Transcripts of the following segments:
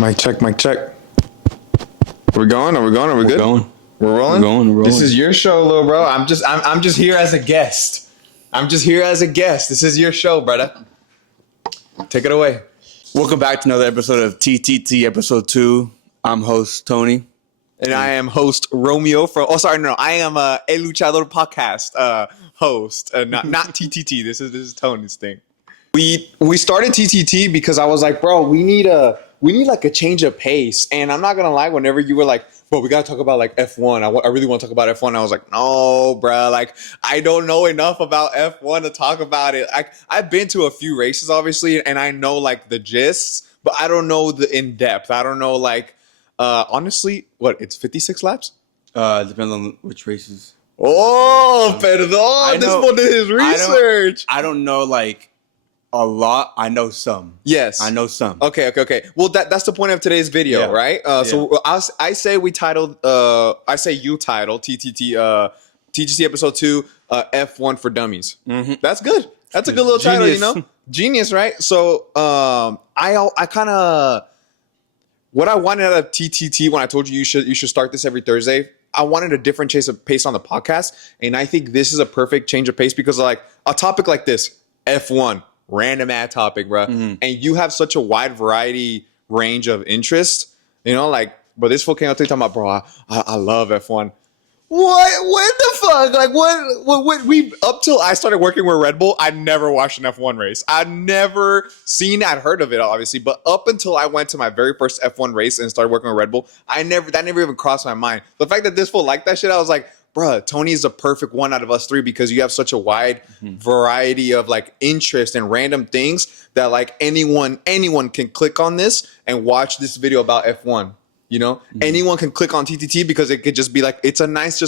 Mic check, mic check. Are we going? Are we going? Are we good? Going. We're rolling? We're rolling. This is your show, little bro. I'm just here as a guest. I'm just here as a guest. This is your show, brother. Take it away. Welcome back to another episode of TTT, episode 2. I'm host Tony. And I am host Romeo from... Oh, sorry, no. I am El Luchador podcast host. Not TTT. This is Tony's thing. We started TTT because I was like, bro, we need like a change of pace. And I'm not gonna lie, whenever you were like, bro, we gotta talk about like F1. I really want to talk about F1. I was like, no, bro, like I don't know enough about F1 to talk about it. I've been to a few races, obviously, and I know like the gists, but I don't know the in depth. I don't know like honestly, what it's 56 laps. Depends on which races. Oh, perdón. This one did his research. I don't know like a lot. I know some. Yes. I know some. Okay. Well, that's the point of today's video, right? So I say you titled TTT TTT episode 2 F1 for dummies. Mm-hmm. That's good. That's a good little title, you know? Genius, right? So I kind of what I wanted out of TTT when I told you should start this every Thursday. I wanted a different change of pace on the podcast, and I think this is a perfect change of pace because like a topic like this, F1. Random ad topic, bro. Mm-hmm. And you have such a wide variety range of interests. You know, like, bro, this fool came up to me talking about, bro, I love F1. What the fuck? Like, what we, up till I started working with Red Bull, I never watched an F1 race. I'd never seen, I'd heard of it, obviously, but up until I went to my very first F1 race and started working with Red Bull, that never even crossed my mind. The fact that this fool liked that shit, I was like, bruh, Tony is the perfect one out of us three because you have such a wide variety of like interest and random things that like anyone can click on this and watch this video about F1. You know, anyone can click on TTT because it could just be like it's a nice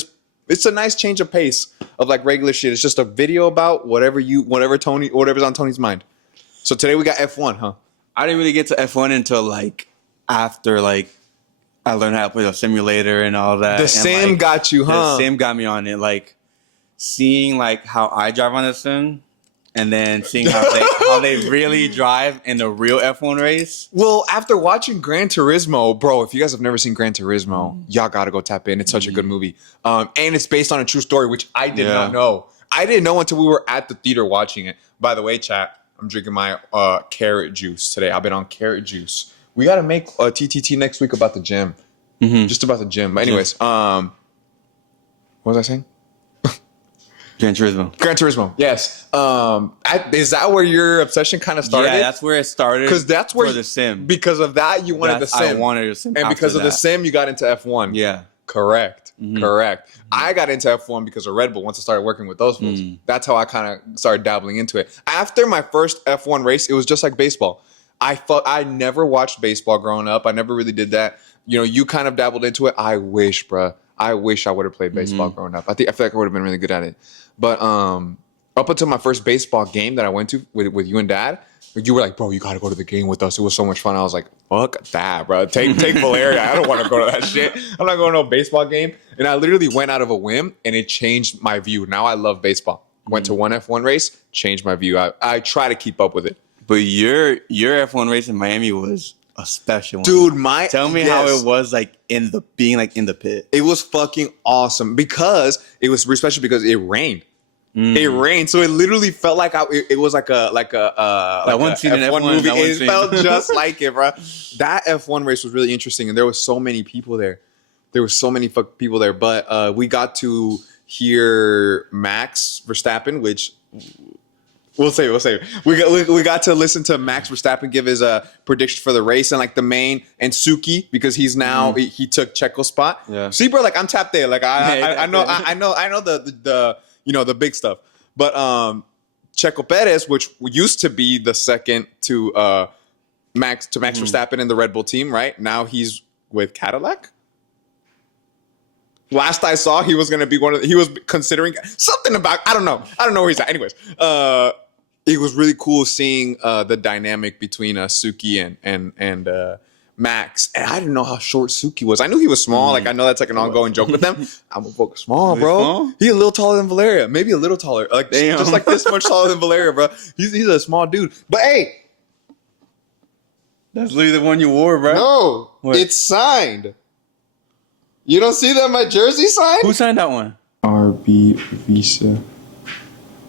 change of pace of like regular shit. It's just a video about whatever's on Tony's mind. So today we got F1, huh? I didn't really get to F1 until like after like I learned how to play the simulator and all that. The sim got you, huh? The sim got me on it. Like seeing like how I drive on the sim, and then seeing how they really drive in the real F1 race. Well, after watching Gran Turismo, bro, if you guys have never seen Gran Turismo, y'all gotta go tap in. It's such a good movie, and it's based on a true story, which I did not know. I didn't know until we were at the theater watching it. By the way, chat, I'm drinking my carrot juice today. I've been on carrot juice. We got to make a TTT next week about the gym. Mm-hmm. Just about the gym. But anyways, what was I saying? Gran Turismo. Yes. Is that where your obsession kind of started? Yeah, that's where it started. Because that's where the sim. Because of that, you wanted the sim. I wanted a sim. And because of the sim, you got into F1. Yeah. Correct. Mm-hmm. I got into F1 because of Red Bull once I started working with those fools. That's how I kind of started dabbling into it. After my first F1 race, it was just like baseball. I never watched baseball growing up. I never really did that. You know, you kind of dabbled into it. I wish, bro. I wish I would have played baseball growing up. I feel like I would have been really good at it. But up until my first baseball game that I went to with you and Dad, you were like, bro, you got to go to the game with us. It was so much fun. I was like, fuck that, bro. Take Valeria. I don't want to go to that shit. I'm not going to a baseball game. And I literally went out of a whim, and it changed my view. Now I love baseball. Went to one F1 race, changed my view. I try to keep up with it. But your F1 race in Miami was a special one. Dude, tell me how it was like in the pit. It was fucking awesome because it was especially because it rained. It rained, so it literally felt like it was like a one scene in F1 movie. It felt just like it, bro. That F1 race was really interesting, and there was so many people there. But we got to hear Max Verstappen, which. We'll save it. We got to listen to Max Verstappen give his prediction for the race and like the main and Suki because he's now he took Checo's spot. Yeah. See, bro, like I'm tapped there. Like I know the you know the big stuff. But Checo Perez, which used to be the second to Max Verstappen in the Red Bull team, right? Now he's with Cadillac. Last I saw, he was going to be he was considering something about, I don't know where he's at. Anyways, it was really cool seeing the dynamic between Suki and Max. And I didn't know how short Suki was. I knew he was small. Like, I know that's like an ongoing joke with them. I'm a fucking small, bro. Small? He's a little taller than Valeria. Maybe a little taller. Like, just like this much taller than Valeria, bro. He's a small dude. But hey, That's literally the one you wore, bro. No, What? it's signed. You don't see that my jersey signed? Who signed that one? RB Visa.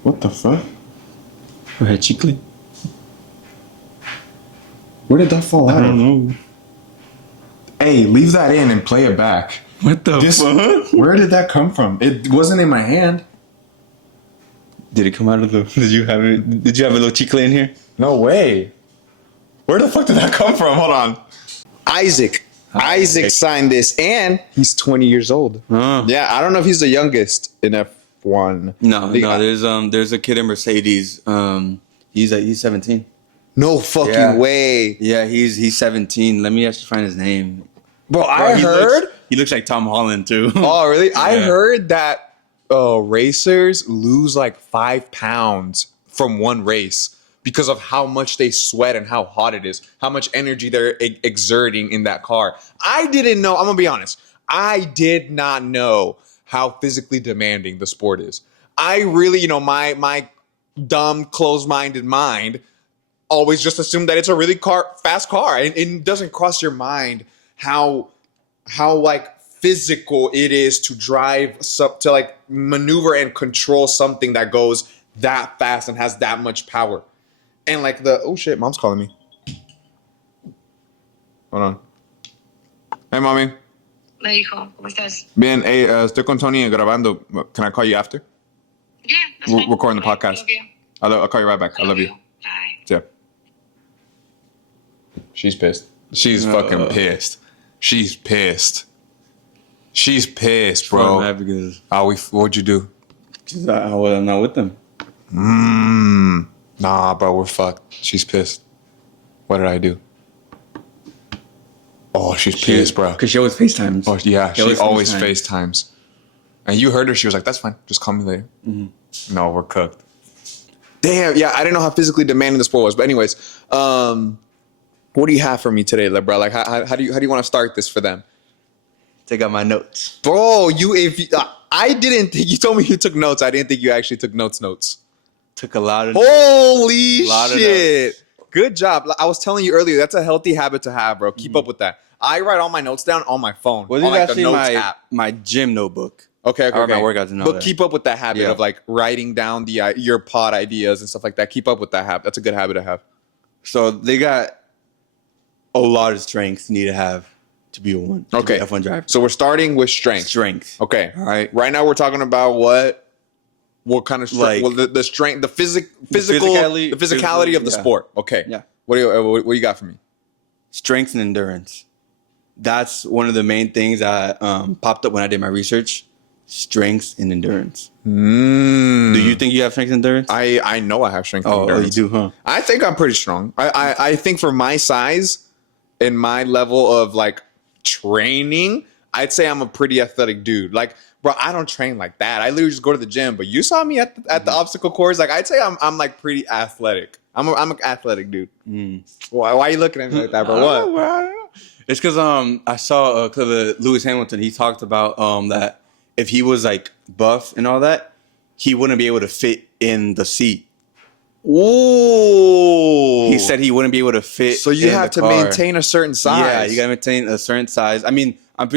What the fuck? Go ahead, Chicle. Where did that fall out? I don't know. Hey, leave that in and play it back. What the fuck? Where did that come from? It wasn't in my hand. Did it come out of the? Did you have it? Did you have a little Chicle in here? No way. Where the fuck did that come from? Hold on. Isaac signed this, and he's 20 years old. Oh. Yeah, I don't know if he's the youngest in F1. No. There's a kid in Mercedes. He's 17. No fucking way. Yeah, he's 17. Let me actually find his name. Bro, I heard. He looks like Tom Holland too. Oh, really? I Yeah. heard that racers lose like 5 pounds from one race because of how much they sweat and how hot it is, how much energy they're exerting in that car. I didn't know. I'm gonna be honest. I did not know how physically demanding the sport is. I really, my dumb, closed-minded mind always just assumed that it's a really fast car. And it doesn't cross your mind how like physical it is to drive to like maneuver and control something that goes that fast and has that much power. And like oh shit, mom's calling me. Hold on. Hey, mommy. Me hijo, ¿cómo estás? Bien, hey, estoy con Tony grabando. Can I call you after? Yeah, that's We're fine. recording the Bye. podcast. Love you. I'll call you right back. I love you. Bye. Yeah. She's pissed. She's fucking pissed. She's pissed. She's pissed, bro. I'm mad because What'd you do? I'm not with them. Nah, bro, we're fucked. She's pissed. What did I do? Oh, she's pissed, bro. Because she always FaceTimes. Oh, yeah, she always FaceTimes. FaceTimes. And you heard her. She was like, that's fine. Just call me later. Mm-hmm. No, we're cooked. Damn, yeah, I didn't know how physically demanding the sport was. But anyways, what do you have for me today, bro? Like, how do you want to start this for them? Take out my notes. Bro, I didn't think, you told me you took notes. I didn't think you actually took notes. Took a lot of Holy Lot of shit. Good job. I was telling you earlier, that's a healthy habit to have, bro. Keep up with that. I write all my notes down on my phone. Well, on this is like the actually notes app. my gym notebook. Okay. I write my workouts and all But that. keep up with that habit Yeah. of like writing down your pod ideas and stuff like that. Keep up with that habit. That's a good habit to have. So they got a lot of strengths you need to have to be Okay. a F1 driver. So we're starting with strength. Strength. Okay. All right. Right now we're talking about what kind of strength? Like- Well, the strength, the physicality of the yeah. sport. Okay. Yeah. What do you got for me? Strength and endurance. That's one of the main things that popped up when I did my research. Strength and endurance. Do you think you have strength and endurance? I know I have strength and Oh, endurance. you do, huh? I think I'm pretty strong. I think for my size and my level of like training, I'd say I'm a pretty athletic dude. Like, bro, I don't train like that. I literally just go to the gym. But you saw me at the obstacle course. Like, I'd say I'm like pretty athletic. I'm an athletic dude. Why are you looking at me like that, bro? What? It's because I saw a clip of Lewis Hamilton. He talked about that if he was like buff and all that, he wouldn't be able to fit in the seat. Ooh. He said he wouldn't be able to fit. So you in have to the car. maintain a certain size. Yeah, you gotta maintain a certain size. I mean, I'm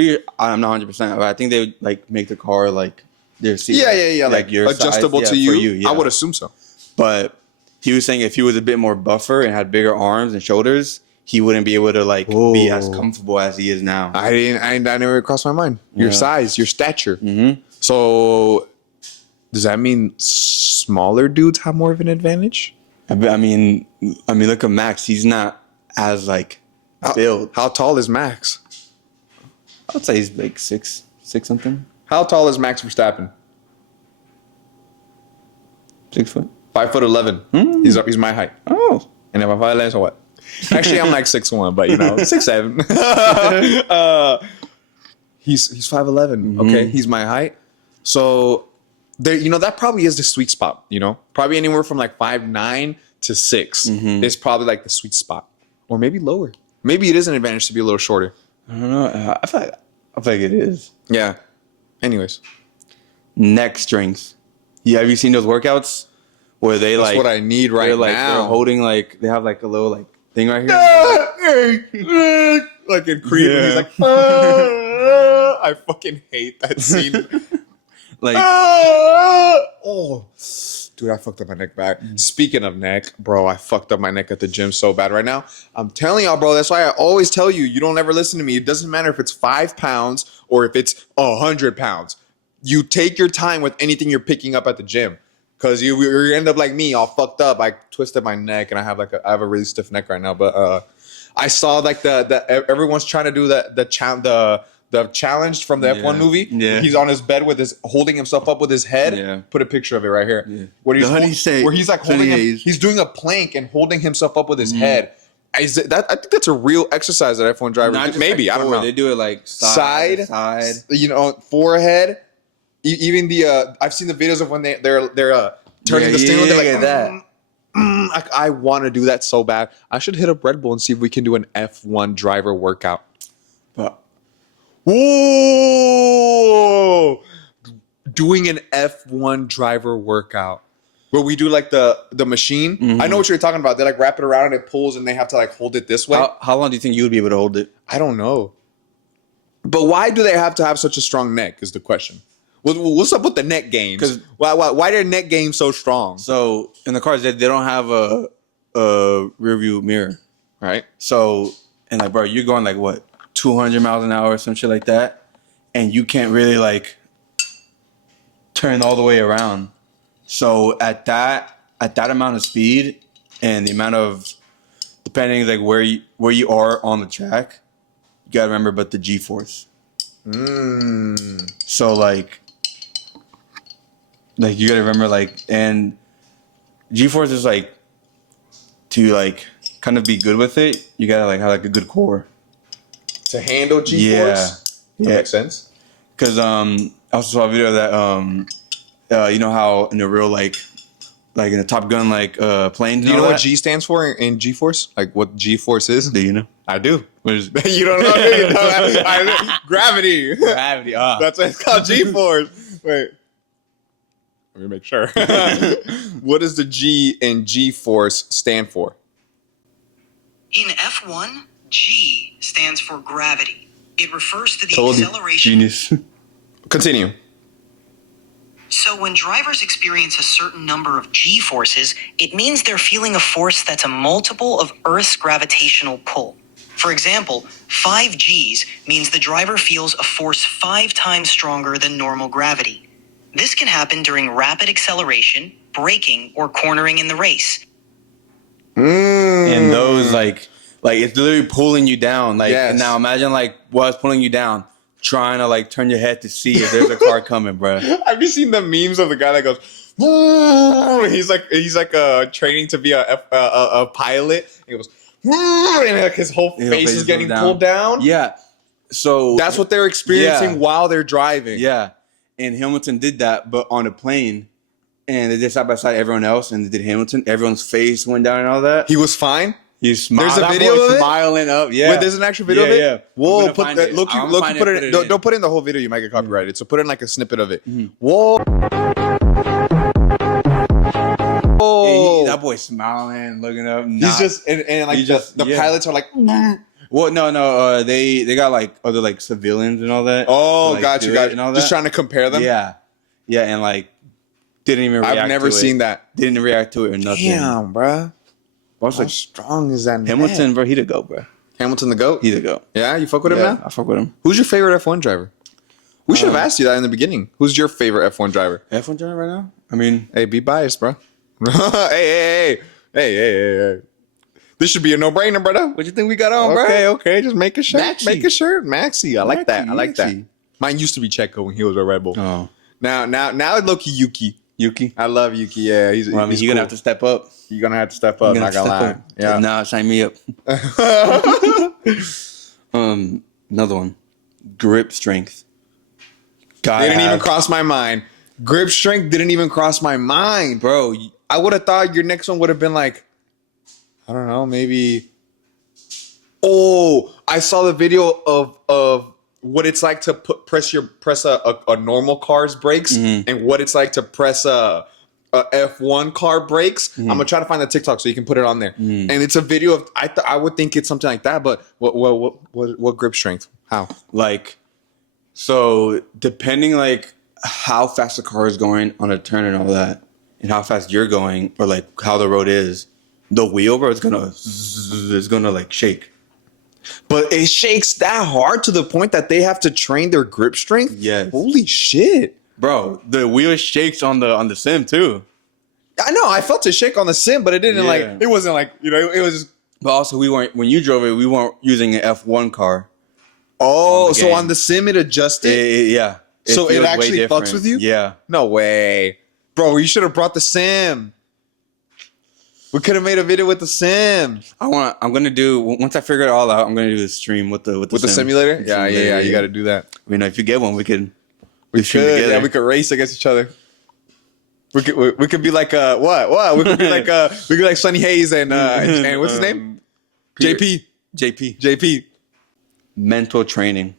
not 100%, but I think they would like make the car like their seat. Yeah. Like your adjustable size, to for you. yeah. I would assume so. But he was saying if he was a bit more buffer and had bigger arms and shoulders, he wouldn't be able to like be as comfortable as he is now. I never crossed my mind. Your Yeah. size, your stature. Mm-hmm. So does that mean smaller dudes have more of an advantage? I mean, look at Max. He's not as like built. How tall is Max? I would say he's like six something. How tall is Max Verstappen? 6 foot. 5'11". He's my height. Oh, And if I'm 5'11", so what? Actually, I'm like 6'1", but 6'7". He's 5'11". Okay, he's my height. So there, that probably is the sweet spot. Probably anywhere from like 5'9" to 6 is probably like the sweet spot, or maybe lower. Maybe it is an advantage to be a little shorter. I don't know. I feel like it is. Yeah. Anyways, Neck strength. Yeah, have you seen those workouts where they that's like what I need right they're like now. they're holding like they have like a little like thing right here. like in Creed, when he's like, I fucking hate that scene. Like, Oh, dude, I fucked up my neck back. Speaking of neck, bro, I fucked up my neck at the gym so bad right now. I'm telling y'all, bro, that's why I always tell you, you don't ever listen to me. It doesn't matter if it's 5 pounds or if it's 100 pounds. You take your time with anything you're picking up at the gym. Because you end up like me, all fucked up. I twisted my neck and I have a really stiff neck right now. But I saw like the everyone's trying to do the challenge from the F1 movie. Yeah. He's on his bed with his holding himself up with his head. Yeah. Put a picture of it right here. Yeah. Where he's Where he's like holding he's doing a plank and holding himself up with his head. I think that's a real exercise that F1 drivers do. Maybe, like I don't know. They do it like side. You know, forehead. Even I've seen the videos of when they're turning the steering wheel. They're like that. I want to do that so bad. I should hit up Red Bull and see if we can do an F1 driver workout. But Whoa! Doing an F1 driver workout where we do like the machine. Mm-hmm. I know what you're talking about. They like wrap it around and it pulls and they have to like hold it this way. how long do you think you would be able to hold it? I don't know. But why do they have to have such a strong neck is the question. What's up with the neck games? Because why their neck games so strong? So in the cars, they don't have a rear view mirror, Right? so and like, bro, you're going like what 200 miles an hour or some shit like that, and you can't really like turn all the way around. So at that amount of speed and the amount of, depending like where you are on the track, you gotta remember about the G-force. So like you gotta remember and G-force is like, to like kind of be good with it, you gotta like have like a good core To handle G-force? Yeah. That makes sense. Because I also saw a video that you know how in the real like in a Top Gun plane. Do you know what G stands for in G-force? Like what G-force is? Do you know? I do. What is You don't know? Gravity. gravity? That's why it's called G-force. Wait. Let me make sure. What does the G in G-force stand for? In F1, G stands for gravity. It refers to the Told you. acceleration. Genius. Continue. So when drivers experience a certain number of G forces, it means they're feeling a force that's a multiple of Earth's gravitational pull. For example, 5 Gs means the driver feels a force 5 times stronger than normal gravity. This can happen during rapid acceleration, braking, or cornering in the race. And those like it's literally pulling you down. Like Yes. now imagine like what's pulling you down, trying to like turn your head to see if there's a car coming, bro. Have you seen the memes of the guy that goes? He's like training to be a pilot. He goes, and like his whole face is getting pulled down. Yeah. So That's what they're experiencing Yeah. while they're driving. Yeah. And Hamilton did that, but on a plane. And they did side by side everyone else, and they did Hamilton. Everyone's face went down and all that. He was fine. He smiled. There's a That video boy of it? Smiling up. Yeah. Wait, there's an actual video of it? Yeah. Whoa, I'm gonna put find that. it. Look, I'm look, gonna put find it. it, Don't put in the whole video. You might get copyrighted. So put in like a snippet of it. Mm-hmm. Whoa. That boy smiling, looking up. He's just and like the pilots are like. Well, no. They got like other like civilians and all that. Oh, to, like, got do you. it and all that. Just trying to compare them. Yeah, and like didn't even. React I've never to seen it. that. Didn't react to it or nothing. Damn, bruh. I was How like, strong is that? Hamilton, neck? bro, he the go, bro. Hamilton the GOAT. He the go. Yeah, you fuck with him Yeah, now? I fuck with him. Who's your favorite F1 driver? We should have asked you that in the beginning. Who's your favorite F1 driver? F1 driver right now? I mean, Hey, be biased, bro. Hey. This should be a no-brainer, brother. What you think we got on, bro? Okay. Just make a shirt. Maxi. Make a shirt. Maxi. I like that. Maxi. Mine used to be Checo when he was a Red Bull. oh, Now it's low-key Yuki. Yuki. I love Yuki. Yeah, he's Well, I mean, he's you're gonna cool. have to step up. You're gonna have to step up. Not gonna lie. Yeah. Nah, sign me up. Another one. Grip strength. Didn't even cross my mind. Grip strength didn't even cross my mind, bro. I would have thought your next one would have been like, I don't know, maybe. Oh, I saw the video of what it's like to press a normal car's brakes and what it's like to press a a F1 car brakes. I'm gonna try to find the TikTok so you can put it on there. And it's a video of I would think it's something like that, but what grip strength? How? Like, so depending like how fast the car is going on a turn and all that, and how fast you're going, or like how the road is, the wheel, bro, is gonna like shake. But it shakes that hard to the point that they have to train their grip strength. Yes. Holy shit, Bro, the wheel shakes on the sim too. I know. I felt it shake on the sim, but it didn't like. It wasn't like it was. Just, But also, when you drove it, we weren't using an F1 car. oh, on so game. on the sim it adjusted. Yeah. So it feels way actually different. fucks with you? Yeah. No way, bro. You should have brought the sim. We could have made a video with the sim. I'm gonna do once I figure it all out. I'm gonna do a stream with the With the sim. simulator? The Yeah. simulator, You got to do that. You know, if you get one, we could. We stream could. together. Yeah, we could race against each other. We could be like what? We could be like we could be like Sonny Hayes and what's his name? JP. Mental training.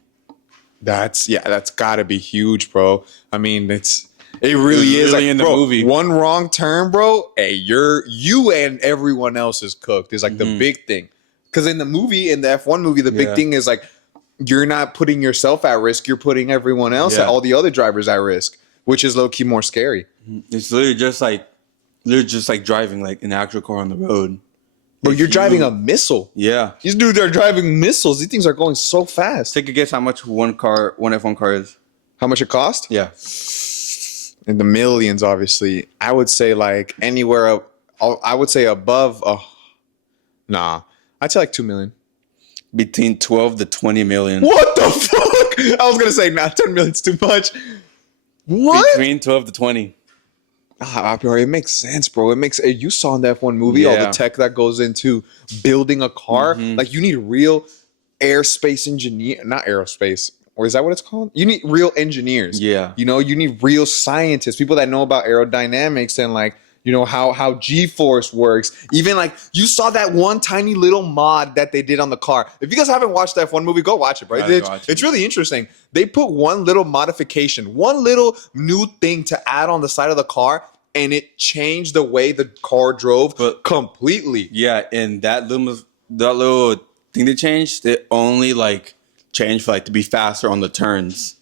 That's gotta be huge, bro. I mean, it really is like in the bro, movie. One wrong turn, bro. Hey, you and everyone else is cooked. Is like the big thing. Because in the F1 movie, the big thing is like you're not putting yourself at risk. You're putting everyone else, all the other drivers at risk, which is low key more scary. It's literally just like driving like an actual car on the road. Bro, you're driving a missile. Yeah. These dudes are driving missiles. These things are going so fast. Take a guess how much one F1 car is. How much it cost? Yeah. In the millions, obviously. I would say like anywhere up. I would say above. Nah, I'd say like 2 million. Between 12 to 20 million. What the fuck? I was gonna say 10 million's too much. What? Between 12 to 20. Bro, it makes sense, bro. It makes. You saw in the F1 movie all the tech that goes into building a car. Like you need real aerospace engineer, not aerospace. Or is that what it's called? You need real engineers. Yeah. You know, you need real scientists, people that know about aerodynamics and like, you know, how G-force works. Even like you saw that one tiny little mod that they did on the car. If you guys haven't watched that F1 movie, go watch it, bro. It's really interesting. They put one little modification, one little new thing to add on the side of the car, and it changed the way the car drove completely. Yeah, and that little thing they changed, it only like changed for like to be faster on the turns.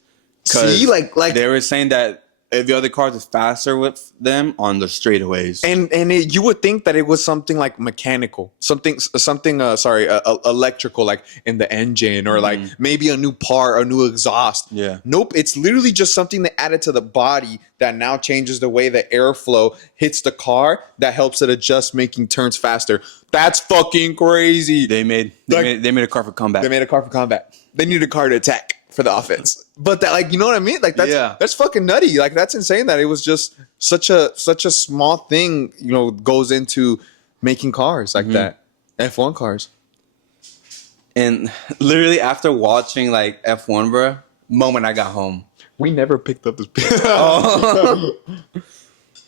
See, like they were saying that if the other cars is faster with them on the straightaways, and you would think that it was something like mechanical, electrical, like in the engine or like maybe a new part, a new exhaust. Yeah. Nope. It's literally just something they added to the body that now changes the way the airflow hits the car that helps it adjust, making turns faster. That's fucking crazy. they made a car for combat. They made a car for combat. They need a car to attack for the offense. But that, like, you know what I mean? Like that's fucking nutty. Like that's insane that it was just such a small thing, you know, goes into making cars like that. F1 cars. And literally after watching like F1, bro, moment I got home. We never picked up this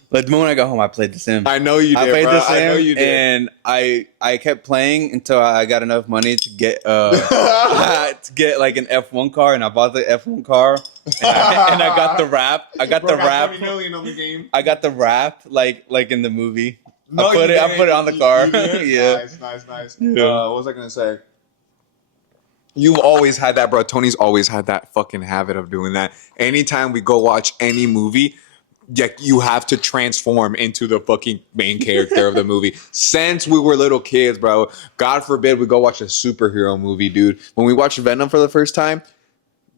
Like the moment I got home, I played The Sim. I know you did, I played bro. The Sim, I know you did. and I kept playing until I got enough money to get like an F1 car, and I bought the F1 car, and I got the wrap. I got the wrap. on the game. I got the wrap like in the movie. No, I put it on the car. Yeah. Nice. Yeah. What was I gonna say? You've always had that, bro. Tony's always had that fucking habit of doing that. Anytime we go watch any movie, you have to transform into the fucking main character of the movie. Since we were little kids, bro. God forbid we go watch a superhero movie, dude. When we watched Venom for the first time,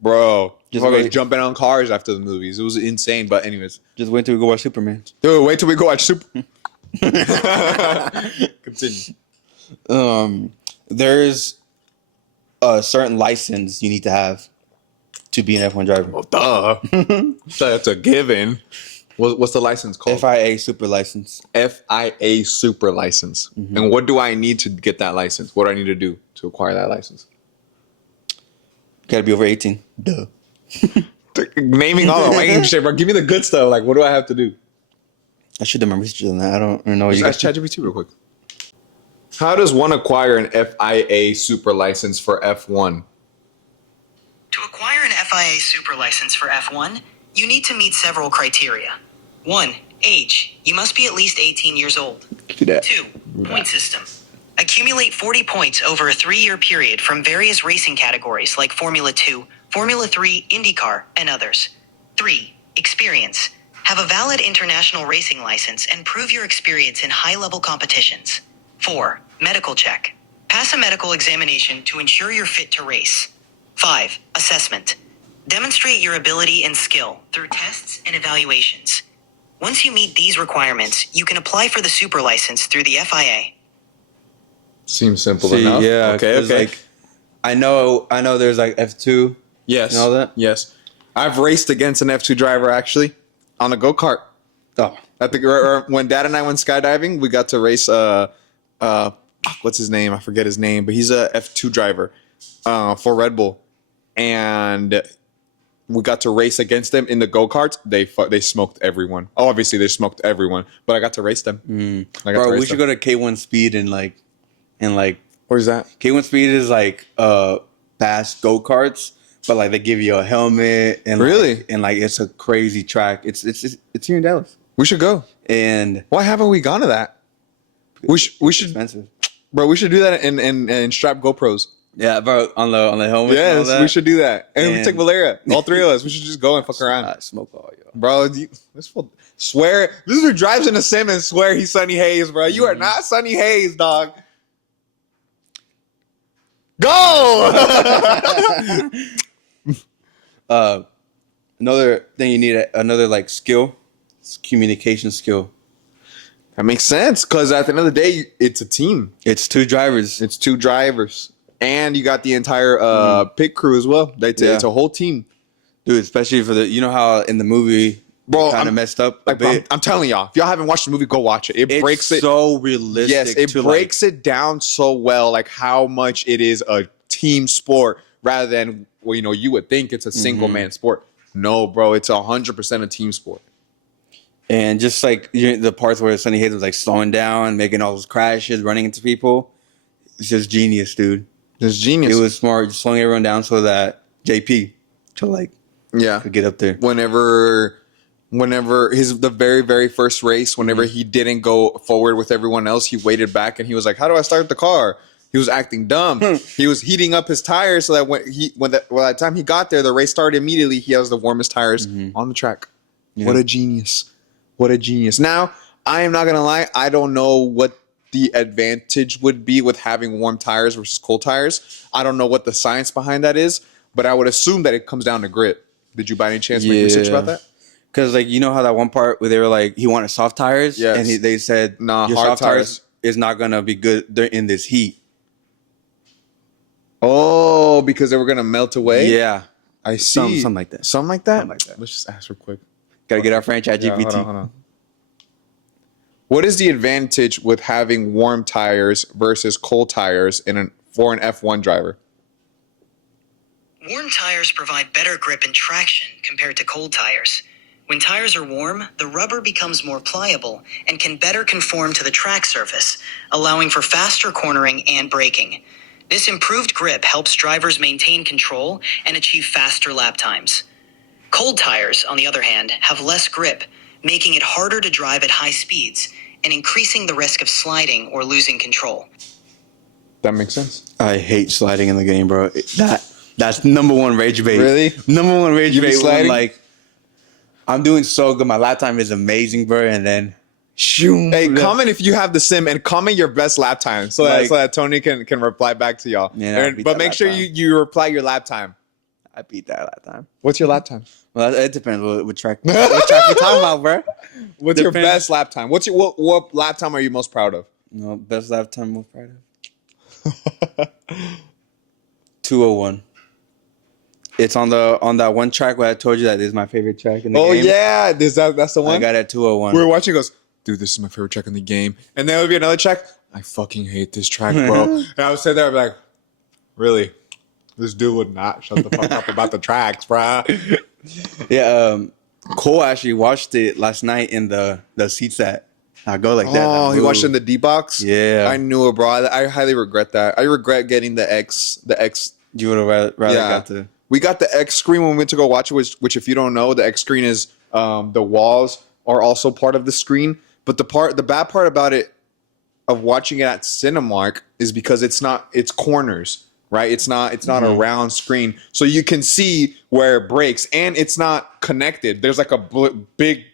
bro, just was jumping on cars after the movies. It was insane. But anyways, Just wait till we go watch Superman. dude, wait till we go watch Continue. There's a certain license you need to have to be an F1 driver. Well, duh. That's a given. What's the license called? FIA Super License. FIA Super License. And what do I need to get that license? What do I need to do to acquire that license? Gotta be over 18. Duh. Naming all the lame shit, bro. Give me the good stuff. Like, what do I have to do? I should have researched on that. I don't know. Just ask ChatGPT real quick. How does one acquire an FIA Super License for F1? To acquire an FIA Super License for F1, you need to meet several criteria. 1. Age. You must be at least 18 years old. Do that. 2. Point system. Accumulate 40 points over a 3-year period from various racing categories like Formula 2, Formula 3, IndyCar, and others. 3. Experience. Have a valid international racing license and prove your experience in high-level competitions. 4. Medical check. Pass a medical examination to ensure you're fit to race. 5. Assessment. Demonstrate your ability and skill through tests and evaluations. Once you meet these requirements, you can apply for the super license through the FIA. Seems simple enough. Yeah. Okay. Like, I know. There's like F2. Yes. And all that. Yes. I've raced against an F2 driver actually on a go-kart. Oh. I think when Dad and I went skydiving, we got to race. What's his name? I forget his name, but he's a F2 driver for Red Bull, and we got to race against them in the go-karts. They smoked everyone. Oh, obviously they smoked everyone, but I got to race them. Bro, we should go to K1 Speed and like. Where's that? K1 Speed is like fast go-karts, but like they give you a helmet and really, and like it's a crazy track. It's here in Dallas. We should go. And why haven't we gone to that? We should, expensive. Bro. We should do that and strap GoPros. Yeah, bro, on the helmet. Yes, we should do that. And we take Valeria. All three of us. We should just go and fuck around. Smoke all, yo. Bro, swear. This dude drives in a sim and swear he's Sunny Hayes, bro. You are not Sunny Hayes, dog. Go! Another thing you need, another like skill, is communication skill. That makes sense, because at the end of the day, it's a team. It's two drivers. And you got the entire pit crew as well. It's a whole team. Dude, especially for you know how in the movie, bro, kind of messed up a bit. I'm telling y'all, if y'all haven't watched the movie, go watch it. It breaks it so realistic. Yes, it breaks it down so well, like how much it is a team sport rather than you would think it's a single man sport. No, bro, it's 100% a team sport. And just like the parts where Sunny Hayes was like slowing down, making all those crashes, running into people, it's just genius, dude. It's genius. It was smart, just slowing everyone down so that JP could get up there. Whenever the very, very first race, whenever he didn't go forward with everyone else, he waited back and he was like, "How do I start the car?" He was acting dumb. He was heating up his tires so that when the time he got there, the race started immediately. He has the warmest tires on the track. Yeah. What a genius. What a genius. Now, I am not going to lie. I don't know what the advantage would be with having warm tires versus cold tires. I don't know what the science behind that is, but I would assume that it comes down to grip. Did you by any chance make research about that? Because you know how that one part where they were like, he wanted soft tires? Yes. And they said, nah, your hard soft tires is not going to be good in this heat. Oh, because they were going to melt away? Yeah. I see. Something like that. Something like that? Let's just ask real quick. Gotta get our franchise GPT. Hold on. What is the advantage with having warm tires versus cold tires for an F1 driver? Warm tires provide better grip and traction compared to cold tires. When tires are warm, the rubber becomes more pliable and can better conform to the track surface, allowing for faster cornering and braking. This improved grip helps drivers maintain control and achieve faster lap times. Cold tires, on the other hand, have less grip, making it harder to drive at high speeds and increasing the risk of sliding or losing control. That makes sense. I hate sliding in the game, bro. That's number one rage bait. Really? Number one rage bait. Sliding? Like, I'm doing so good. My lap time is amazing, bro. And then, shoom. Hey, comment if you have the sim and comment your best lap time so that Tony can reply back to y'all. Yeah, but make sure you reply your lap time. I beat that lap time. What's your lap time? Well, it depends what track we're talking about, bro. What's your best lap time? What lap time are you most proud of? No, best lap time most proud of. 2:01. It's on that one track where I told you that is my favorite track in the game. Oh yeah, that's the one. I got it at 2:01. We were watching. Goes, dude, this is my favorite track in the game. And then there would be another track. I fucking hate this track, bro. And I would sit there, I'd be like, really? This dude would not shut the fuck up about the tracks, bro. Yeah, Cole actually watched it last night in the seats that I go like that. Oh, he watched it in the D box. Yeah, I knew it, bro. I highly regret that. I regret getting the X. You would have rather got the. We got the X screen when we went to go watch it, which if you don't know, the X screen is the walls are also part of the screen. But the bad part about it, of watching it at Cinemark, is because it's corners, right? It's not a round screen, so you can see where it breaks, and it's not connected. There's like a big,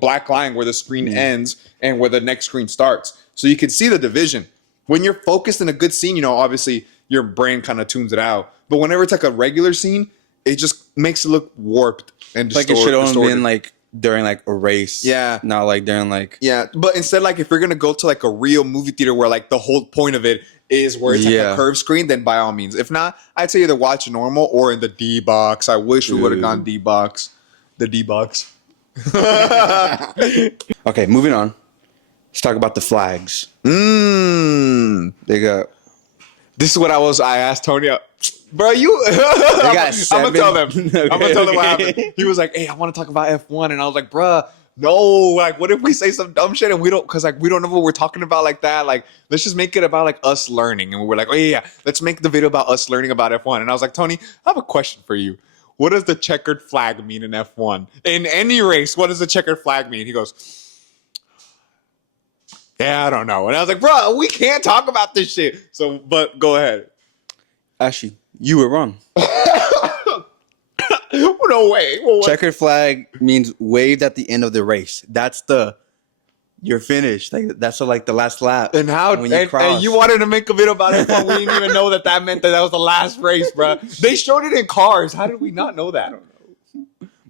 black line where the screen ends and where the next screen starts, so you can see the division. When you're focused in a good scene, obviously your brain kind of tunes it out. But whenever it's like a regular scene, it just makes it look warped and distorted. Like it should have only been like during like a race. Yeah. Not like during like. Yeah. But instead, like if you're going to go to like a real movie theater where like the whole point of it is where it's like a curved screen, then by all means. If not, I'd say either watch normal or in the D box. I wish we would have gone D box. The D box. Okay, moving on. Let's talk about the flags. They got. This is what I asked Tony. Bro, you. They got 7. I'm gonna tell them. Okay. I'm gonna tell them what happened. He was like, "Hey, I want to talk about F1," and I was like, "Bruh, no. Like, what if we say some dumb shit and we don't? Because like we don't know what we're talking about like that. Like, let's just make it about like us learning." And we were like, "Oh yeah, let's make the video about us learning about F1." And I was like, "Tony, I have a question for you. What does the checkered flag mean in F1? In any race, what does the checkered flag mean?" He goes, "Yeah, I don't know." And I was like, "Bro, we can't talk about this shit." So, but go ahead. Actually, you were wrong. No way. Well, Checkered flag means waved at the end of the race. That's you're finished. Like that's like the last lap. And how? when And you wanted to make a video about it, but we didn't even know that meant that was the last race, bro. They showed it in cars. How did we not know that?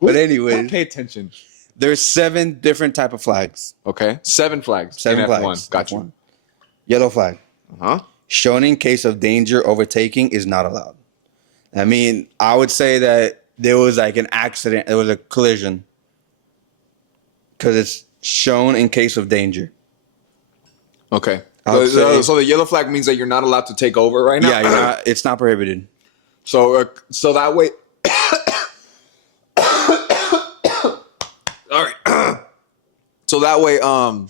But anyways, Pay attention. there's 7 different type of flags. Okay, 7 flags. 7 in flags. F1. Got you. F1. Yellow flag. Huh? Shown in case of danger, overtaking is not allowed. I mean, I would say that there was like an accident. There was a collision. Because it's shown in case of danger. Okay. Say- So the yellow flag means that you're not allowed to take over right now. Yeah, it's not prohibited. So that way. All right. So that way, all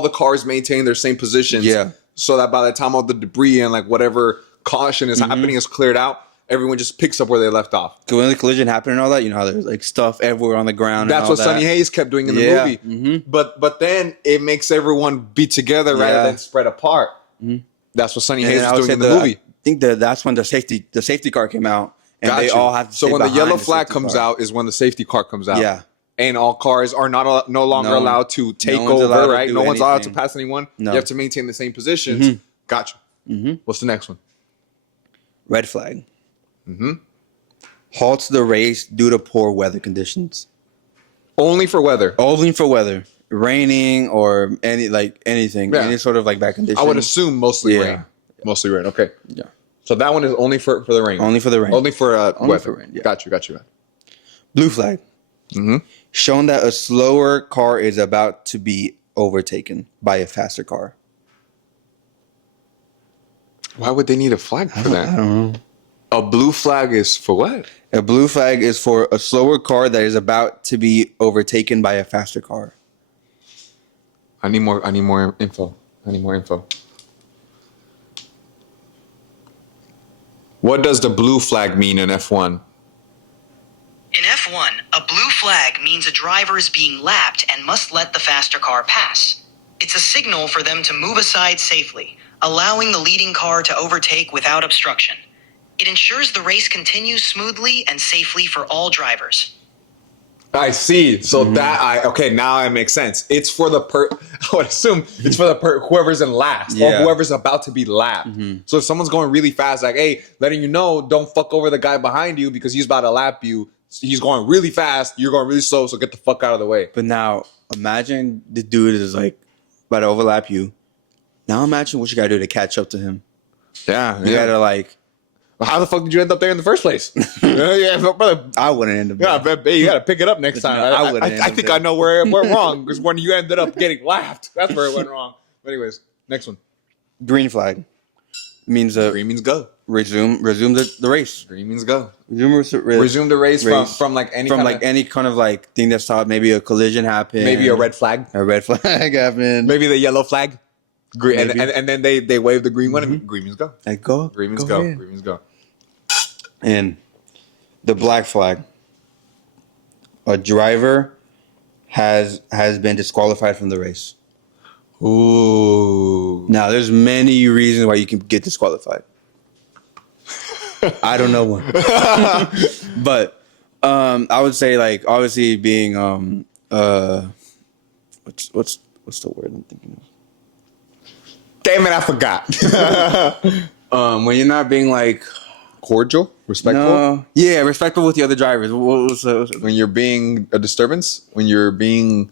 the cars maintain their same positions. Yeah. So that by the time all the debris and like whatever caution is happening is cleared out, everyone just picks up where they left off. Because when the collision happened and all that, you know how there's like stuff everywhere on the ground. That's and all what that. Sonny Hayes kept doing in the movie. Mm-hmm. But then it makes everyone be together rather Yeah. than spread apart. That's what Sonny And Hayes then I was would doing say in the movie. I think that's when the safety car came out, and Got they you. all have to. So stay when the behind yellow flag safety comes car. out is when the safety car comes out. Yeah. And all cars are no longer No. allowed to take one's allowed over, to right? do No one's allowed to anything. pass anyone. No. You have to maintain the same positions. Gotcha. What's the next one? Red flag. Halts the race due to poor weather conditions. Only for weather. Only for weather, raining or anything, Yeah. any sort of like bad conditions. I would assume mostly Yeah. rain. Mostly rain. Okay. Yeah. So that one is only for the rain. Only for the rain. Only for weather. for rain, yeah. Got you. Blue flag. Shown that a slower car is about to be overtaken by a faster car. Why would they need a flag for that? I don't know. A blue flag is for what? A blue flag is for a slower car that is about to be overtaken by a faster car. I need more info. What does the blue flag mean in F1? In F1, a blue flag means a driver is being lapped and must let the faster car pass. It's a signal for them to move aside safely, allowing the leading car to overtake without obstruction. It ensures the race continues smoothly and safely for all drivers. I see. So now it makes sense. It's for the I would assume it's for the whoever's in last or Yeah. whoever's about to be lapped. So if someone's going really fast, like, hey, letting you know, don't fuck over the guy behind you because he's about to lap you. He's going really fast. You're going really slow. So get the fuck out of the way. But now imagine the dude is like about to overlap you. Now imagine what you gotta do to catch up to him. Yeah. You gotta like. How the fuck did you end up there in the first place? Brother. I wouldn't end up. Yeah, there. but you got to pick it up next time. No, I wouldn't I end up think there. I know where it went wrong because when you ended up getting laughed, that's where it went wrong. But anyways, next one. Green flag means Green means go. resume the race. Green means go. Resume The race. From like any from kind like of, any kind of like thing that's thought maybe a collision happened, maybe a red flag, flag happened, maybe the yellow flag. Green, and, Maybe. and then they wave the green one. And green means go. like go Green means go go. ahead. Green means go. And the black flag, a driver has been disqualified from the race. Ooh. Now, there's many reasons why you can get disqualified. I don't know one, but I would say like obviously being what's the word I'm thinking of? Damn it, I forgot. When you're not being like Cordial? Respectful? no, yeah, respectful with the other drivers. What's When you're being a disturbance? When you're being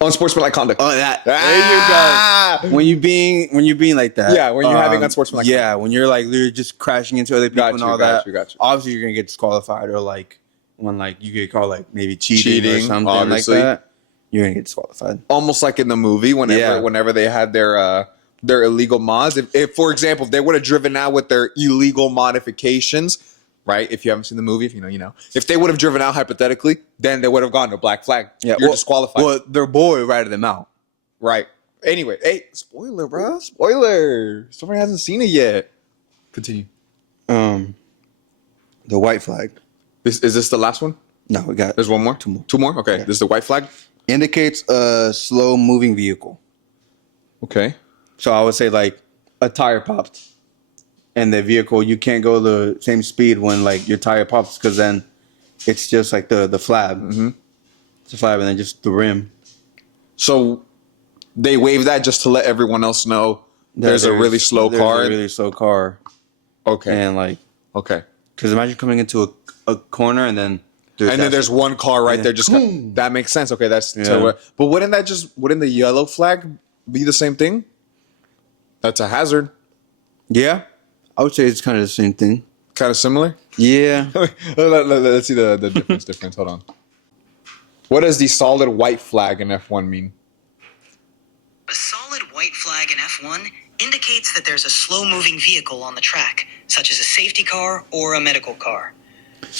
unsportsmanlike conduct. oh that Ah! when you being like that? Yeah, when you're having unsportsmanlike yeah, when you're like literally just crashing into other people Got and you, all got that. you, got you. Obviously, you're gonna get disqualified, or like when like you get called like maybe cheating or Cheating, something obviously. like that. You're gonna get disqualified. Almost like in the movie, Yeah. whenever they had their illegal mods. If for example, if they would have driven out with their illegal modifications, right? If you haven't seen the movie, if you know, you know. If they would have driven out hypothetically, then they would have gone to black flag. Yeah, You're disqualified. Well, their boy ratted them out. Right. Anyway, hey, spoiler, bro. Spoiler. Somebody hasn't seen it yet. Continue. The white flag. Is this the last one? No, we got There's one more? Two more. Two more? Okay. Yeah. This is the white flag? indicates a slow moving vehicle. Okay. So I would say like a tire popped, and the vehicle you can't go the same speed when like your tire pops because then it's just like the flab. Mm-hmm. It's a flab and then just the rim. So they wave that just to let everyone else know there's a really slow car. A really slow car. Okay. And like, Okay. because imagine coming into a corner and then there's one car right Yeah. there. Just that makes sense. Okay, that's Yeah. but wouldn't the yellow flag be the same thing? That's a hazard. Yeah, I would say it's kind of the same thing. Kind of similar. Yeah. Let's see the difference. Hold on. What does the solid white flag in F1 mean? A solid white flag in F1 indicates that there's a slow-moving vehicle on the track, such as a safety car or a medical car.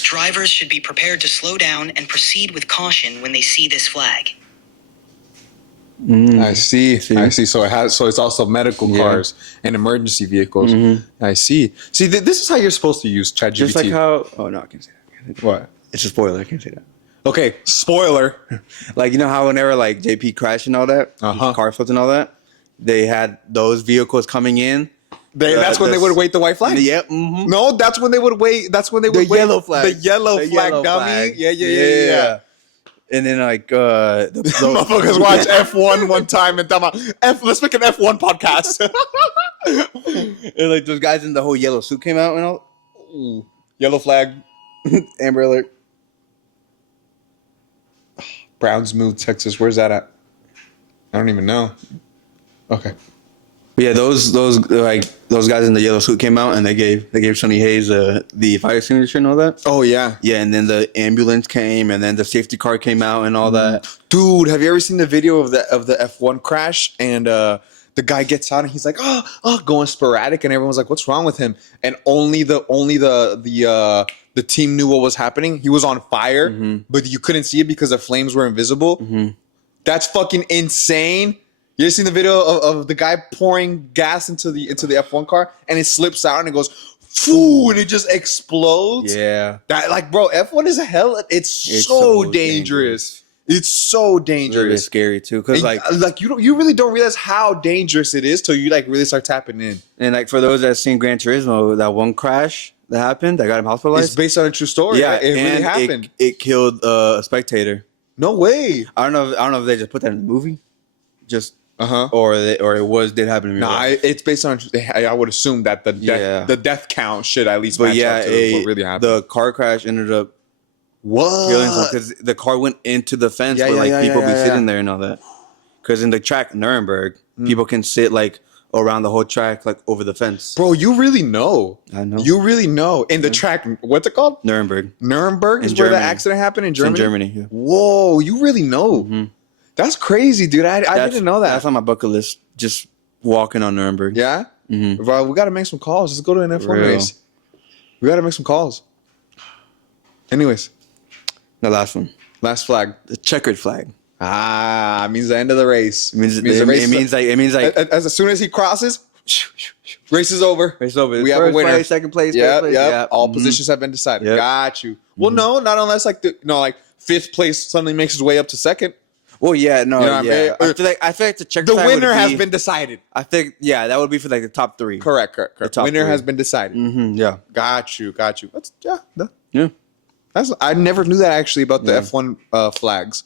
Drivers should be prepared to slow down and proceed with caution when they see this flag. I see. I see. So it's also medical cars and emergency vehicles. Mm-hmm. I see. See, this is how you're supposed to use ChatGPT. Just like how. Oh no, I can't say that. What? It's a spoiler. I can't say that. Okay, spoiler. Like you know how whenever like JP crashed and all that, car flipped and all that, they had those vehicles coming in. That's when they would wait the white flag. Yeah. Mm-hmm. No, that's when they would wait. That's when they would The wait. yellow flag. The yellow flag, dummy. flag. Yeah. And then like the Motherfuckers watch F1 one time and talk about let's make an F1 podcast. and like those guys in the whole yellow suit came out and all. Ooh. Yellow flag. Amber Alert. Brownsmouth, Texas. Where's that at? I don't even know. Okay. But yeah, those guys in the yellow suit came out and they gave Sonny Hayes the fire extinguisher and all that. Oh yeah. Yeah, and then the ambulance came and then the safety car came out and all that. Dude, have you ever seen the video of the F1 crash and the guy gets out and he's like, oh, going sporadic, and everyone's like, what's wrong with him? And only the team knew what was happening. He was on fire, but you couldn't see it because the flames were invisible. That's fucking insane. You ever seen the video of the guy pouring gas into the F1 car and it slips out and it goes, foo, and it just explodes? Yeah. That, like, bro, F1 is a hell. It's so dangerous. It's so It's dangerous. scary too, because like you really don't realize how dangerous it is till you like really start tapping in. and like for those that seen Gran Turismo, that one crash that happened that got him hospitalized. It's based on a true story. Yeah, Right? It really and happened. It killed a spectator. No way. I don't know if they just put that in the movie, just Uh-huh. or it did happen in real Nah, life. it's based on. I would assume that the death count should at least But match yeah, up to what really happened. the car crash ended up killing someone because the car went into the fence where like people be sitting there and all that. Because in the track Nuremberg, people can sit like around the whole track, like over the fence. Bro, you really know. I know. You really know. In the track, what's it called? Nuremberg. Nuremberg is In where the Germany. accident happened in It's in Germany. Germany. Yeah. Whoa, you really know. That's crazy, dude. I didn't know that. That's on my bucket list. Just walking on Nuremberg. Yeah? Mhm. Bro, we got to make some calls. Let's go to an F1 Real. race. We got to make some calls. Anyways, The last one, last flag. the checkered flag. It means the end of the race. It means the race it means like as soon as he crosses, Race is over. Race over. We have a First winner. place, second place, third Yep, place. yep. Yeah. All Mhm. positions have been decided. Yep. Got you. Well, no, not unless like like fifth place suddenly makes its way up to second. Well, yeah, no, You know what I yeah. mean? I feel like the checker The side winner would has be- been decided. I think, yeah, that would be for like the top three. Correct. top Winner three. has been decided. Yeah. Got you. That's Yeah. That's I never knew that actually about the Yeah. F1 flags.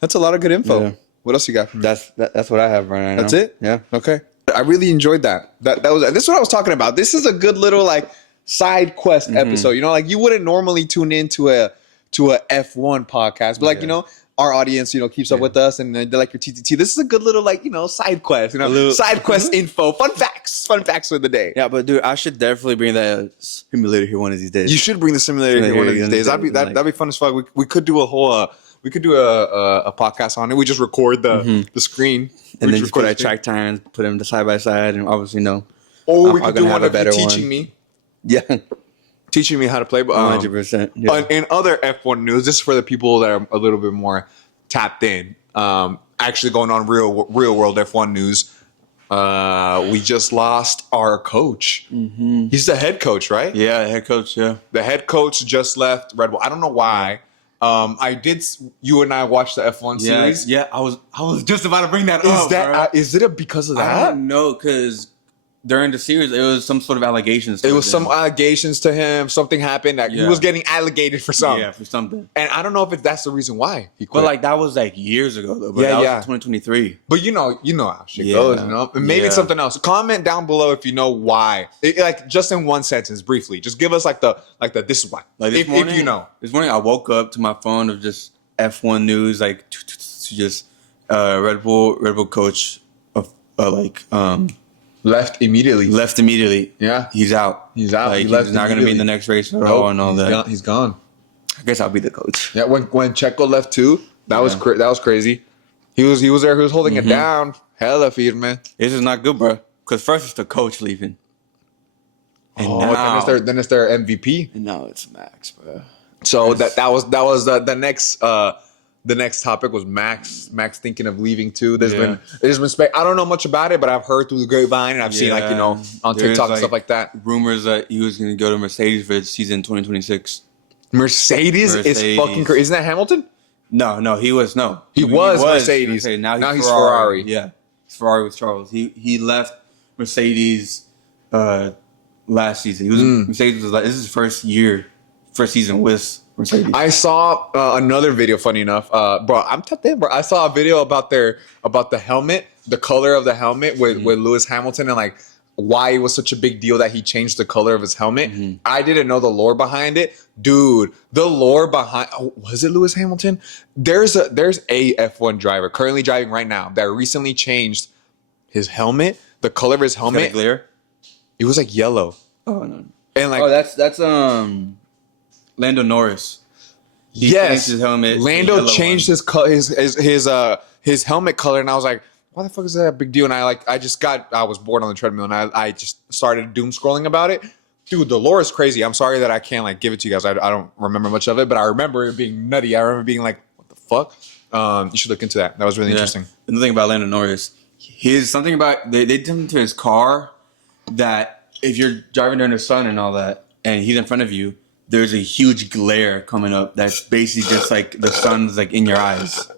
That's a lot of good info. Yeah. What else you got? For me? That's what I have right now. That's it? Yeah. Okay. I really enjoyed that. That was this is what I was talking about. This is a good little like side quest episode. You know, like you wouldn't normally tune into a F1 podcast, but like you know, our audience, you know, keeps up with us and they're like your TTT. This is a good little like, you know, side quest, you know, side quest info, fun facts for the day. Yeah, but dude, I should definitely bring that simulator here one of these days. You should bring the simulator here one of these days. That'd be fun as fuck. We could do a whole we could do a podcast on it. We just record the screen and then just put our track times, put them side by side, and obviously or we I'm could do gonna one have of a you better teaching one. me. Yeah. Teaching me how to play. 100%. Yeah. In other F1 news, this is for the people that are a little bit more tapped in. Actually going on real world F1 news. We just lost our coach. Mm-hmm. He's the head coach, right? Yeah, head coach, yeah. The head coach just left Red Bull. I don't know why. You and I watched the F1 series. Yeah, I was just about to bring that Is up. that is it because of I that? don't know, because during the series, it was some sort of allegations. It was some allegations to him. Something happened that he was getting allegated for something. Yeah, for something. And I don't know if that's the reason why he quit. But like that was like years ago though. But that was in 2023. But you know how shit goes. You know, maybe it's something else. Comment down below if you know why. Like just in one sentence, briefly. Just give us like the this is why. Like if you know. This morning I woke up to my phone of just F1 news, like just Red Bull coach of Left immediately. Yeah, he's out. Like, he's not going to be in the next race at all and all that. He's gone. I guess I'll be the coach. Yeah, when Checo left too, that was crazy. He was there. He was holding it down. Hella firme. This is not good, bro. Because first it's the coach leaving. And then it's their MVP. And now it's Max, bro. So that was the next topic was Max thinking of leaving too. There's been I don't know much about it, but I've heard through the grapevine and I've seen like, you know, on TikTok and stuff like that. Rumors that he was going to go to Mercedes for season 2026. Mercedes is fucking crazy. Isn't that Hamilton? No, he was Mercedes. Now he's Ferrari. Yeah. He's Ferrari with Charles. He left Mercedes last season. He was Mercedes was like this is his first season with Mercedes. I saw another video. Funny enough, bro, I'm tapped in, bro. I saw a video about the helmet, the color of the helmet with Lewis Hamilton, and like why it was such a big deal that he changed the color of his helmet. I didn't know the lore behind it, dude. The lore behind was it Lewis Hamilton? There's a F1 driver currently driving right now that recently changed his helmet, the color of his helmet. Glare? It was like yellow. Oh no. And like that's Lando Norris. He changed his helmet. Lando changed his helmet color, and I was like, "Why the fuck is that a big deal?" And I was bored on the treadmill, and I just started doom scrolling about it. Dude, the lore is crazy. I'm sorry that I can't like give it to you guys. I don't remember much of it, but I remember it being nutty. I remember being like, "What the fuck?" You should look into that. That was really interesting. The thing about Lando Norris, he's something about they did something to his car that if you're driving during the sun and all that, and he's in front of you, there's a huge glare coming up that's basically just like the sun's like in your eyes.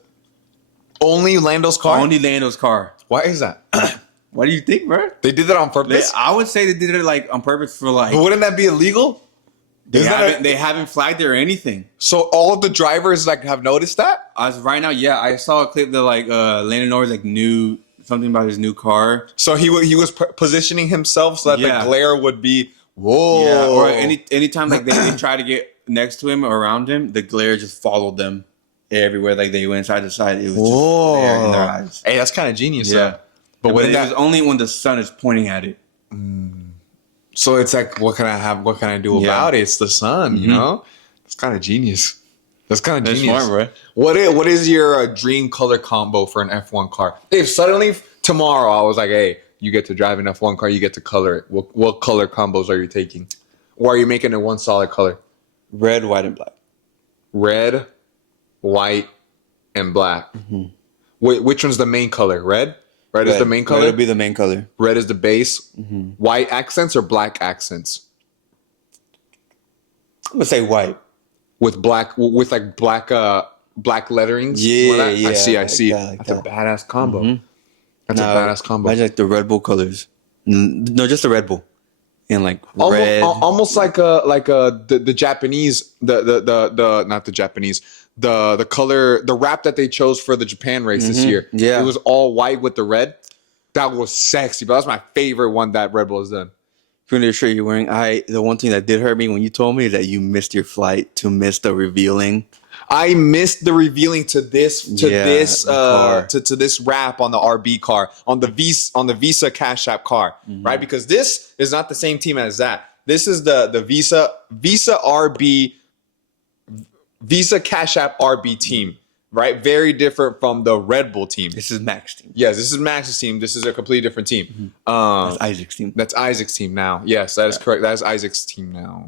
Only Lando's car? Only Lando's car. Why is that? What do you think, bro? They did that on purpose? I would say they did it like on purpose for like. But wouldn't that be illegal? They haven't flagged it or anything. So all of the drivers like have noticed that? As right now, yeah, I saw a clip that like Lando Norris like knew something about his new car. So he was positioning himself so that the glare would be whoa. Yeah, or anytime like they try to get next to him or around him, the glare just followed them everywhere. Like they went side to side. It was just glare in their eyes. Hey, that's kind of genius. Yeah, but it was only when the sun is pointing at it. So it's like, what can I do about it? It's the sun, you know. It's kind of genius. That's kind of genius. Smart, bro. What is your dream color combo for an F1 car? If suddenly tomorrow I was like, hey, you get to drive an F1 car, you get to color it. What color combos are you taking? Or are you making it one solid color? Red, white, and black. Red, white, and black. Which one's the main color? Red? Red is the main color. Red would be the main color. Red is the base. White accents or black accents? I'm gonna say white. With black black letterings. Yeah, yeah. I see. Like That's a badass combo. That's Nah, a badass combo. Imagine like the Red Bull colors. No, just the Red Bull. And like red. Almost like the Japanese the not the Japanese the color the wrap that they chose for the Japan race this year. Yeah, it was all white with the red. That was sexy, but that's my favorite one that Red Bull has done. From the shirt you're wearing, the one thing that did hurt me when you told me is that you missed your flight to miss the revealing. I missed the revealing to this wrap on the RB car on the Visa Cash App car, right? Because this is not the same team as that. This is the Visa RB Visa Cash App RB team, right? Very different from the Red Bull team. This is Max team. Yes, this is Max's team. This is a completely different team. That's Isaac's team. That's Isaac's team now. Yes, that is correct. That is Isaac's team now.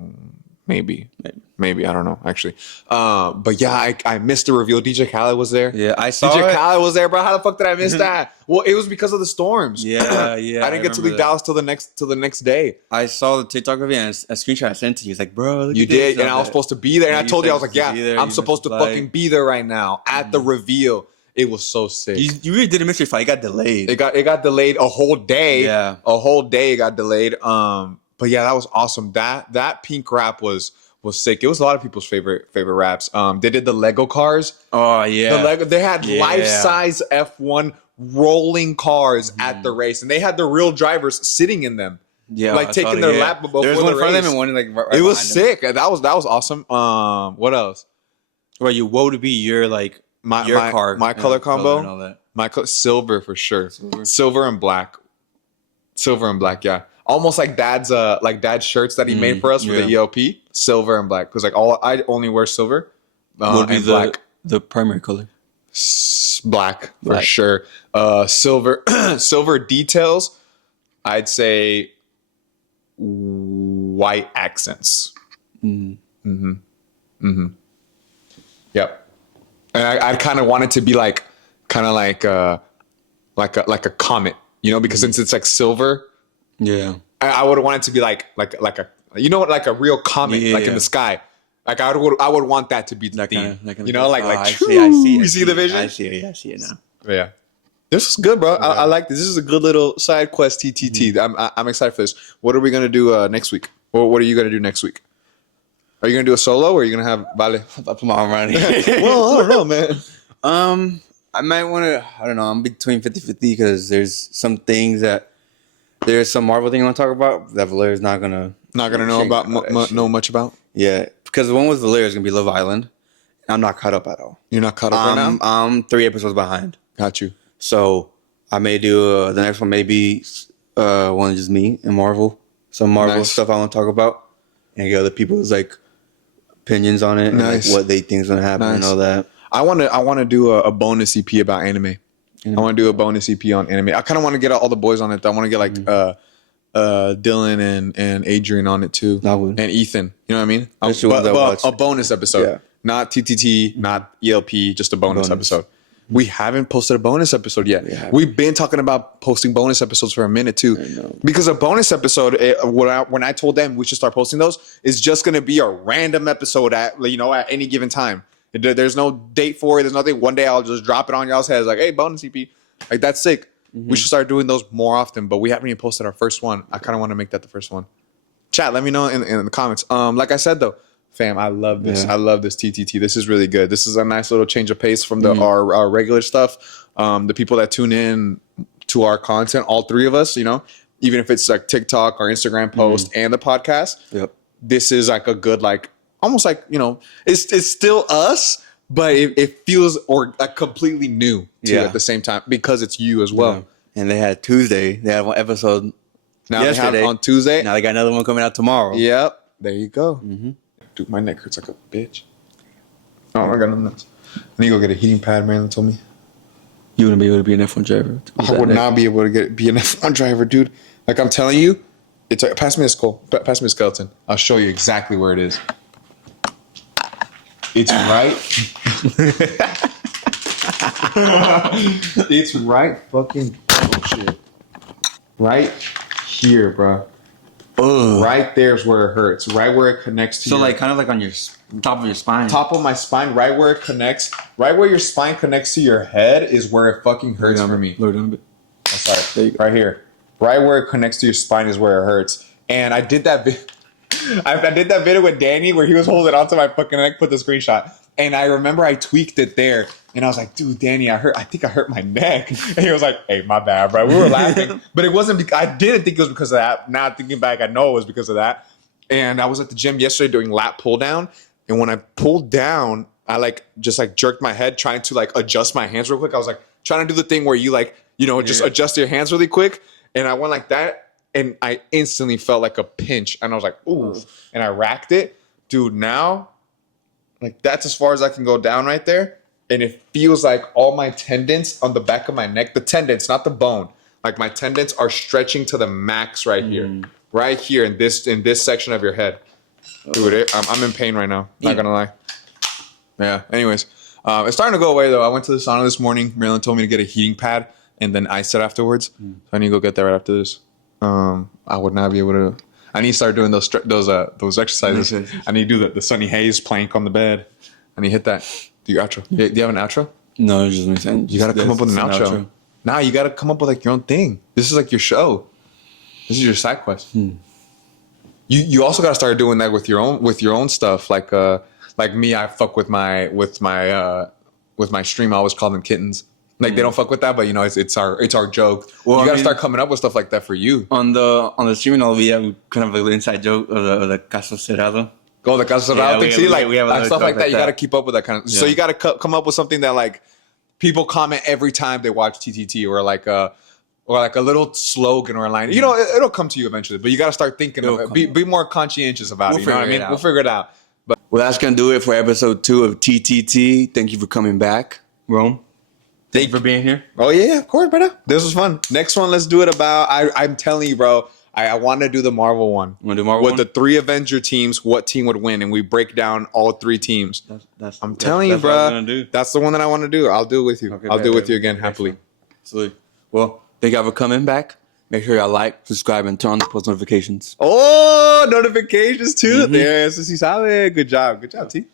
Maybe. I don't know, actually. But yeah, I missed the reveal. DJ Khaled was there. Yeah, I saw DJ it. Khaled was there, bro. How the fuck did I miss that? Well, it was because of the storms. Yeah. I didn't get to leave Dallas till the next day. I saw the TikTok of it and a screenshot I sent to you. It's like, bro, look You at this. did, and I was supposed to be there. And I you told you, I was supposed like, to be yeah, there. I'm You supposed to missed the fucking flight. be there right now at the reveal. It was so sick. You really didn't miss your flight. It got delayed. It got delayed a whole day. Yeah. A whole day it got delayed. But yeah, that was awesome. That pink wrap was sick. It was a lot of people's favorite wraps. They did the Lego cars. Oh yeah. They had life-size F1 rolling cars at the race, and they had the real drivers sitting in them. Yeah, like taking their lap before There's one the in front of race. them and one like right It was behind them. sick. That was awesome. What else? Right, you woe to be your like My car, my color combo. and all that. Silver for sure. Silver and black. Yeah. Almost like dad's shirts that he made for us for the ELP. Silver and black. Because like I only wear silver. Would be and black. the primary color. Black for sure. Silver silver details. I'd say white accents. Yep. And I kind of want it to be like a comet, because since it's like silver, Yeah. I would want it to be like a like a real comet, in the sky. Like I would want that to be the theme. I see. see. You see the vision? I see it now. Yeah. This is good, bro. I like this. This is a good little side quest TTT. I'm excited for this. What are we gonna do next week? What are you gonna do next week? Are you gonna do a solo or are you gonna have Vale? I put my arm around here. Well, I don't know, man. I might want to. I don't know. I'm between 50-50 because there's some things that there's some Marvel thing I want to talk about that Valeria's not gonna know about know much about. Yeah, because the one with Valeria is gonna be Love Island. I'm not caught up at all. You're not caught up right now. I'm 3 episodes behind. Got you. So I may do the next one. Maybe one just me and Marvel. Some Marvel stuff I want to talk about, and get other people's like opinions on it, and like, what they think is gonna happen and all that. I want to do a bonus EP about anime. I want to do a bonus EP on anime. I kind of want to get all the boys on it. I want to get like Dylan and Adrian on it too, and Ethan. You know what I mean? But a bonus episode, not TTT, not ELP, just a bonus episode. We haven't posted a bonus episode yet. We've been talking about posting bonus episodes for a minute too, because a bonus episode, when I told them we should start posting those, is just going to be a random episode at any given time. There's no date for it. There's nothing. One day I'll just drop it on y'all's heads like, hey, bonus EP. Like, that's sick. We should start doing those more often, but we haven't even posted our first one. I kind of want to make that the first one. Chat, let me know in the comments. Like I said, though, fam, I love this. I love this TTT. This is really good. This is a nice little change of pace from our regular stuff. The people that tune in to our content, all three of us, even if it's like TikTok or Instagram post and the podcast, this is like a good, like, almost like, it's still us, but it feels completely new too at the same time because it's you as well. And they had Tuesday. They had one episode yesterday. They have on Tuesday. Now they got another one coming out tomorrow. Yep. There you go. Dude, my neck hurts like a bitch. Oh, I got no nuts. I need to go get a heating pad, Marilyn told me. You wouldn't be able to be an F1 driver. I would not be able to be an F1 driver, dude. Like I'm telling you, pass me the skull. Pass me the skeleton. I'll show you exactly where it is. It's right. It's right fucking Oh shit. Right here, bro. Ugh. Right there's where it hurts. Right where it connects to So your, like kind of like on your top of your spine. top of my spine, right where it connects, right where your spine connects to your head is where it fucking hurts for me. Lower down a bit. I'm sorry. Right here. Right where it connects to your spine is where it hurts. And I did that I did that video with Danny where he was holding onto my fucking neck, put the screenshot. And I remember I tweaked it there. And I was like, dude, Danny, I think I hurt my neck. And he was like, hey, my bad, bro. We were laughing. But it wasn't, I didn't think it was because of that. Now thinking back, I know it was because of that. And I was at the gym yesterday doing lat pull down. And when I pulled down, I just jerked my head trying to adjust my hands real quick. I was like trying to do the thing where you just adjust your hands really quick. And I went like that. And I instantly felt like a pinch. And I was like, ooh. And I racked it. Dude, now, that's as far as I can go down right there. And it feels like all my tendons on the back of my neck, the tendons, not the bone, like my tendons are stretching to the max right here in this section of your head. Dude, I'm in pain right now. Not gonna lie. Yeah. Anyways, it's starting to go away though. I went to the sauna this morning. Marilyn told me to get a heating pad and then ice it afterwards. So I need to go get that right after this. I would not be able to. I need to start doing those exercises. I need to do the Sunny Hayes plank on the bed. I need to hit that. Do your outro. Do you have an outro? No, it just makes sense. You got to come up with an outro. Nah, you got to come up with your own thing. This is your show. This is your side quest. You also got to start doing that with your own stuff. Like me, I fuck with my stream. I always call them kittens. They don't fuck with that, but it's our joke. Well, you got to start coming up with stuff like that for you. On the streaming, we have kind of an inside joke of the caso cerrado. Oh, the caso cerrado thing. See, we have stuff like that. You got to keep up with that kind of. Yeah. So you got to come up with something that people comment every time they watch TTT, or a little slogan or a line. It'll come to you eventually, but you got to start thinking of it. Be more conscientious about it. You know what I mean? We'll figure it out. But that's gonna do it for episode 2 of TTT. Thank you for coming back, Rome. Thank you for being here. Oh yeah, of course, brother. This was fun. Next one, let's do it about. I'm telling you, bro. I want to do the Marvel one. Want to do Marvel with the 3 Avenger teams? What team would win? And we break down all 3 teams. I'm telling you, bro. That's the one that I want to do. I'll do it with you. Okay, I'll do it with you again happily. Absolutely. Well, thank you for coming back. Make sure y'all like, subscribe, and turn on the post notifications. Oh, notifications too. There, eso sí sabe. Good job, T.